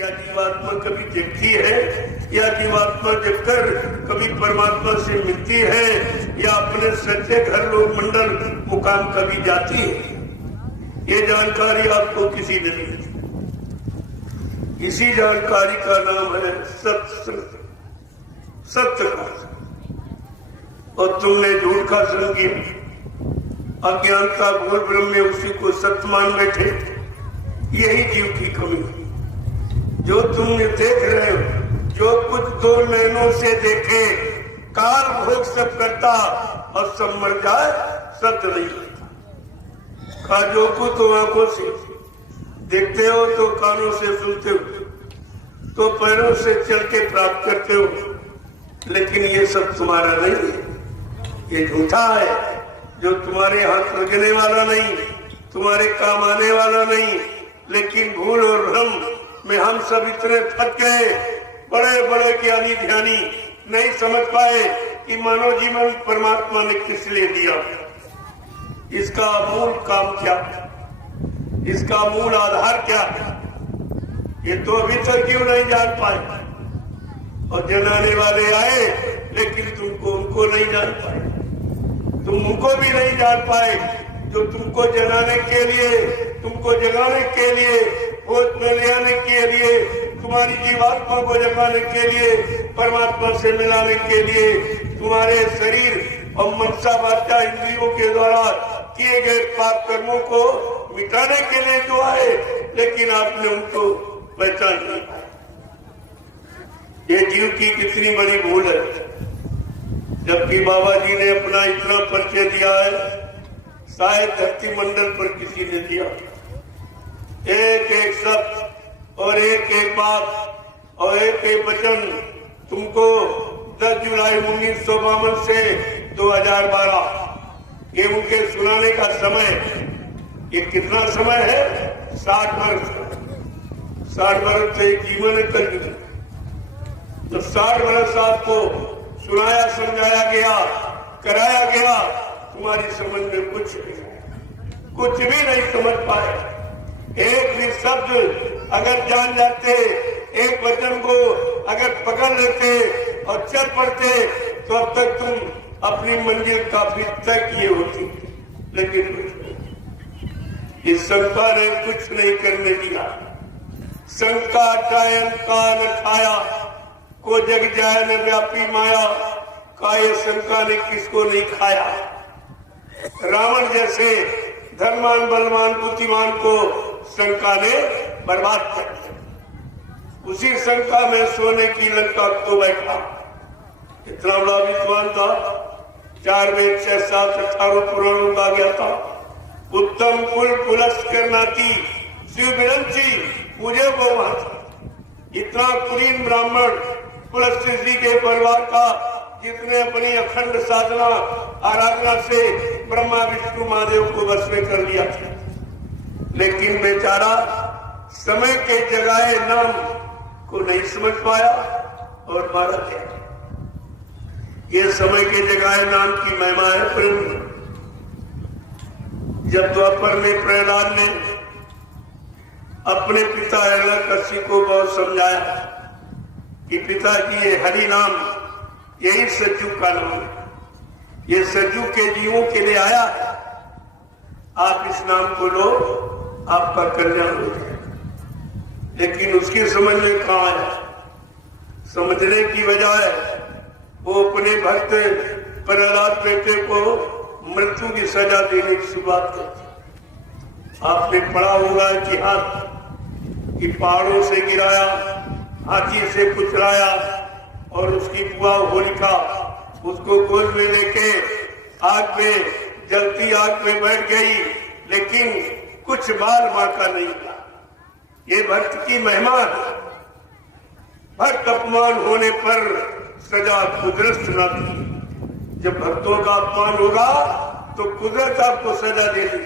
क्या जीवात्मा कभी देखती है या जीवात्मा देखकर कभी परमात्मा से मिलती है या अपने सच्चे घर लोक मंडल मुकाम कभी जाती है? ये जानकारी आपको किसी ने नहीं दी। इसी जानकारी का नाम है सत्संग, सत्य का। और तुमने झूठ का संग किया, अज्ञानता घोर ब्रह्म में उसी को सत्य मान बैठे। यही जीव की कमी है। जो तुमने देख रहे हो, जो कुछ दो नैनों से देखे, काल भोग सब करता और सब मर जाए, सत्य नहीं लगता। जो कुछ तो आंखों से देखते हो, तो कानों से सुनते हो, तो पैरों से चल के प्राप्त करते हो, लेकिन ये सब तुम्हारा नहीं है। ये झूठा है, जो तुम्हारे हाथ लगने वाला नहीं, तुम्हारे काम आने वाला नहीं। लेकिन भूल और भ्रम में हम सब इतने थक गए, बड़े बड़े ज्ञानी ध्यानी नहीं समझ पाए कि मानव जीवन परमात्मा ने किस लिए दिया, इसका मूल काम क्या, इसका मूल आधार क्या है, ये तो अभी तक क्यों नहीं जान पाए। और जनाने वाले आए, लेकिन तुमको उनको नहीं जान पाए, तुम उनको भी नहीं जान पाए जो तुमको जनाने के लिए, तुमको जगाने के लिए, होश में ले आने के लिए, तुम्हारी जीवात्मा को जगाने के लिए, परमात्मा से मिलाने के लिए, तुम्हारे शरीर और मनसा वाचा इंद्रियों के द्वारा किए गए पाप कर्मों को मिटाने के लिए जो आए, लेकिन आपने उनको पहचान नहीं पाया। ये जीव की कितनी बड़ी भूल है। जबकि बाबा जी ने अपना इतना परिचय दिया है, शायद धरती मंडल पर किसी ने दिया। एक एक शब्द और एक एक बात और एक एक वचन तुमको 10 जुलाई 1952 से 2012 ये उनके सुनाने का समय। ये कितना समय है? 60 वर्ष। 60 वर्ष से जीवन है कर तो 60 वर्ष आपको सुनाया, समझाया गया, कराया गया, तुम्हारी समझ में कुछ भी नहीं समझ पाए। एक भी शब्द अगर जान जाते, एक वचन को अगर पकड़ लेते और चल पड़ते, तो अब तक तुम अपनी मंजिल काफी तय किए होती। लेकिन इस शंका ने कुछ नहीं करने दिया। शंका टायन का न खाया, को जग जाए न व्यापी माया, काय शंका ने किसको नहीं खाया। रावण जैसे धनवान बलवान बुद्धिमान को शंका ने बर्बाद कर दिया। उसी शंका में सोने की लंका को बैठा। इतना बड़ा विद्वान था, 4 वेद 6 7 18 पुराणों का गया था। उत्तम कुल पुलस्कर नाती शिव विरंची मुझे वो वहां था। इतना कुलीन ब्राह्मण पुलस्कर जी के परिवार का, जिसने अपनी अखंड साधना आराधना से ब्रह्मा विष्णु महादेव को वश में कर लिया था। लेकिन बेचारा समय के जगाए नाम को नहीं समझ पाया और मारा गया। ये समय के जगाए नाम की महिमा है प्रेम। जब द्वापर में प्रहलाद ने अपने पिता हिरण्यकशिपु को बहुत समझाया कि पिताजी ये हरि नाम, यही सज्जू का नाम है, ये सज्जू के जीवों के लिए आया है, आप इस नाम को लो, आपका कल्याण हो जाएगा। लेकिन उसकी समझ में कहाँ है? समझने की बजाय वो अपने भक्त प्रहलाद बेटे को मृत्यु की सजा देने की शुरुआत करती। आपने पढ़ा होगा इतिहास कि पहाड़ों से गिराया, हाथी से कुचलाया और उसकी बुआ होलिका उसको गोद में लेके आग में, जलती आग में बैठ गई, लेकिन कुछ बाल मां का नहीं था। ये भक्त की महिमा है। भक्त अपमान होने पर सजा कुदरत सुनाती। जब भक्तों का अपमान होगा तो कुदरत आपको सजा देगी,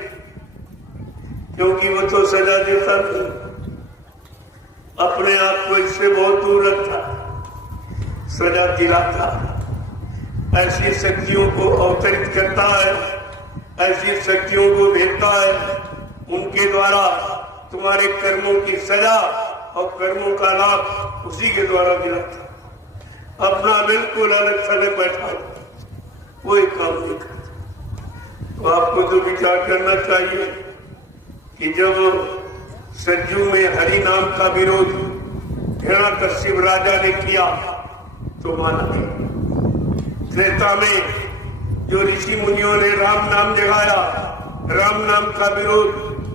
क्योंकि वो तो सजा देता नहीं, अपने आप को इससे बहुत दूर रखता, सजा दिलाता, ऐसी शक्तियों को अवतरित करता है, ऐसी शक्तियों को भेजता है, उनके द्वारा तुम्हारे कर्मों की सजा और कर्मों का लाभ उसी के द्वारा मिला था। अपना बिल्कुल अलग थलग बैठा कोई काम नहीं करता। तो आपको तो विचार करना चाहिए कि जब सज्जू में हरि नाम का विरोध हिरण्यकश्यप राजा ने किया तो माना नहीं। त्रेता में जो ऋषि मुनियों ने राम नाम जगाया, राम नाम का विरोध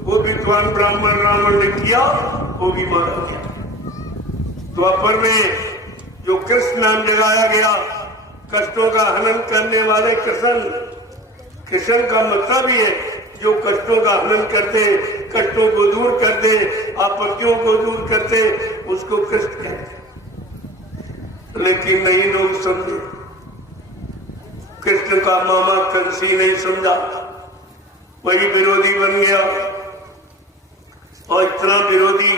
वो विद्वान ब्राह्मण रावण ने किया, वो भी मारा गया। द्वापर में जो कृष्ण नाम जगाया गया, कष्टों का हनन करने वाले कृष्ण का मतलब ही है जो कष्टों का हनन करते, कष्टों को दूर करते, आपत्तियों को दूर करते, उसको कृष्ण कहते। लेकिन नहीं लोग समझे, कृष्ण का मामा कंसी नहीं समझा, वही विरोधी बन गया और इतना विरोधी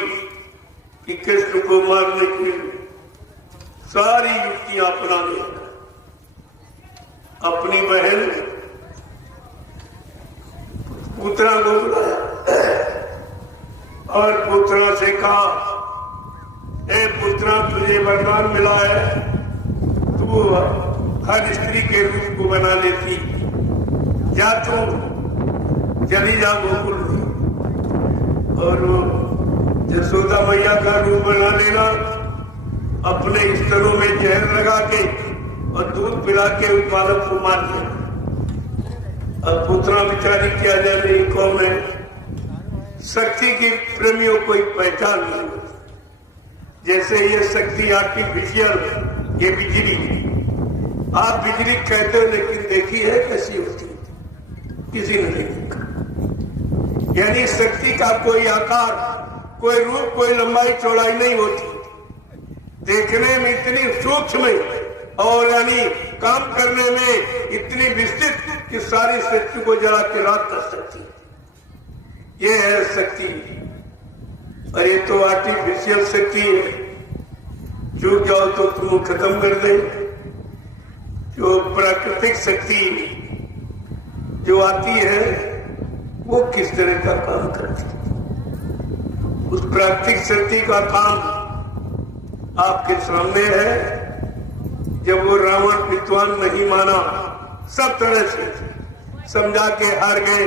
कि कृष्ण को मारने की सारी युक्तियां अपना लिया। अपनी बहन पुत्रा को बुलाया और पुत्रा से कहा, ए पुत्रा तुझे वरदान मिला है, तू हर स्त्री के रूप को बना लेती, जा तू चली जा गोकुल में और यशोदा मैया का रूप बना लेना, अपने स्तनों में जहर लगा के और दूध पिला के उस बालक को मार देना। अब पुत्रा विचारी क्या जाने कौन है, शक्ति की प्रेमियों को पहचान नहीं होती। जैसे ये शक्ति आर्टिफिशियल, ये बिजली, आप बिजली कहते हो लेकिन देखी है कैसी होती है, किसी ने नहीं देखा। यानी शक्ति का कोई आकार, कोई रूप, कोई लंबाई चौड़ाई नहीं होती, देखने में इतनी सूक्ष्म और यानी काम करने में इतनी विस्तृत कि सारी शक्ति को जला के राख कर सकती है। ये है शक्ति। और ये तो आर्टिफिशियल शक्ति है, चूक जाओ तो तुम खत्म कर दे। जो प्राकृतिक शक्ति जो आती है वो किस तरह का काम करती है, उस प्राकृतिक शक्ति का काम आपके सामने है। जब वो रावण विद्वान नहीं माना, सब तरह से समझा के हार गए,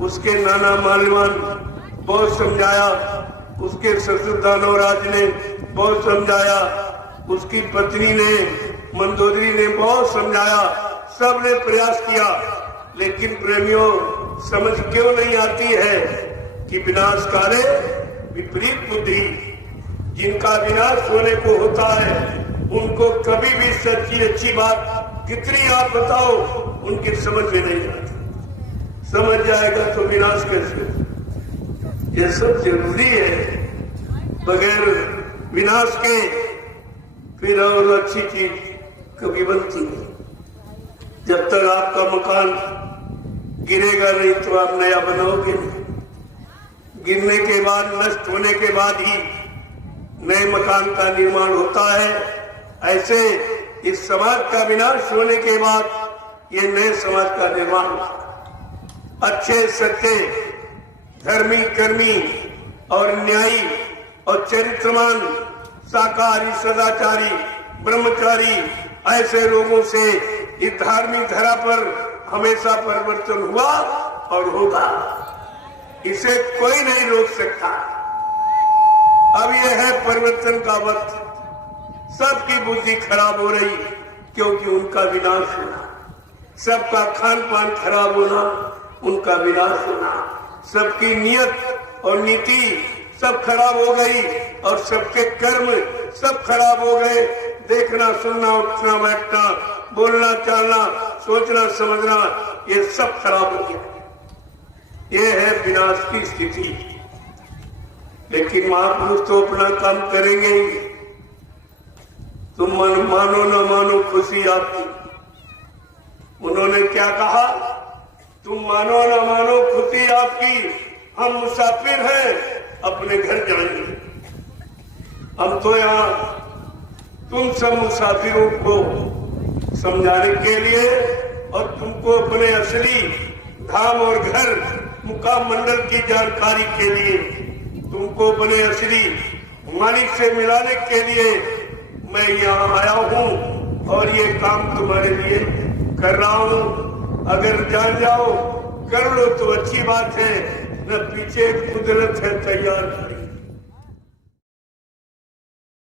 उसके नाना मालवान बहुत समझाया, उसके ससुर दानवराज ने बहुत समझाया, उसकी पत्नी ने मंदोदरी ने बहुत समझाया, सबने प्रयास किया, लेकिन प्रेमियों समझ क्यों नहीं आती है कि विनाश काले विपरीत बुद्धि, जिनका विनाश होने को होता है उनको कभी भी सच्ची अच्छी बात कितनी आप बताओ उनकी समझ में नहीं आती। समझ जाएगा तो विनाश कैसे? ये सब जरूरी है, बगैर विनाश के फिर और अच्छी चीज कभी बनती नहीं। जब तक आपका मकान गिरेगा नहीं तो आप नया बनाओगे नहीं। गिरने के बाद, नष्ट होने के बाद ही नए मकान का निर्माण होता है। ऐसे इस समाज का विनाश होने के बाद ये नए समाज का निर्माण, अच्छे सच्चे धर्मी कर्मी और न्यायी और चरित्रवान शाकाहारी सदाचारी ब्रह्मचारी ऐसे लोगों से इस धार्मिक धरा पर हमेशा परिवर्तन हुआ और होगा। इसे कोई नहीं रोक सकता। अब यह है परिवर्तन का वक्त। सबकी बुद्धि खराब हो रही क्योंकि उनका विनाश होना, सबका खान पान खराब होना, उनका विनाश होना, सबकी नियत और नीति सब खराब हो गई और सबके कर्म सब खराब हो गए। देखना, सुनना, उठना, बैठना, बोलना, चालना, सोचना, समझना, ये सब खराब हो गया। ये है विनाश की स्थिति। लेकिन महापुरुष तो अपना काम करेंगे ही। तुम मानो न मानो खुशी आपकी। उन्होंने क्या कहा? तुम मानो न मानो खुशी आपकी, हम मुसाफिर हैं, अपने घर जाएंगे। हम तो यहाँ तुम सब मुसाफिरों को समझाने के लिए और तुमको अपने असली धाम और घर मुकाम मंडल की जानकारी के लिए, तुमको अपने असली मालिक से मिलाने के लिए मैं यहाँ आया हूँ और ये काम तुम्हारे लिए कर रहा हूँ। अगर जान जाओ कर लो तो अच्छी बात है, न पीछे कुदरत है तैयार।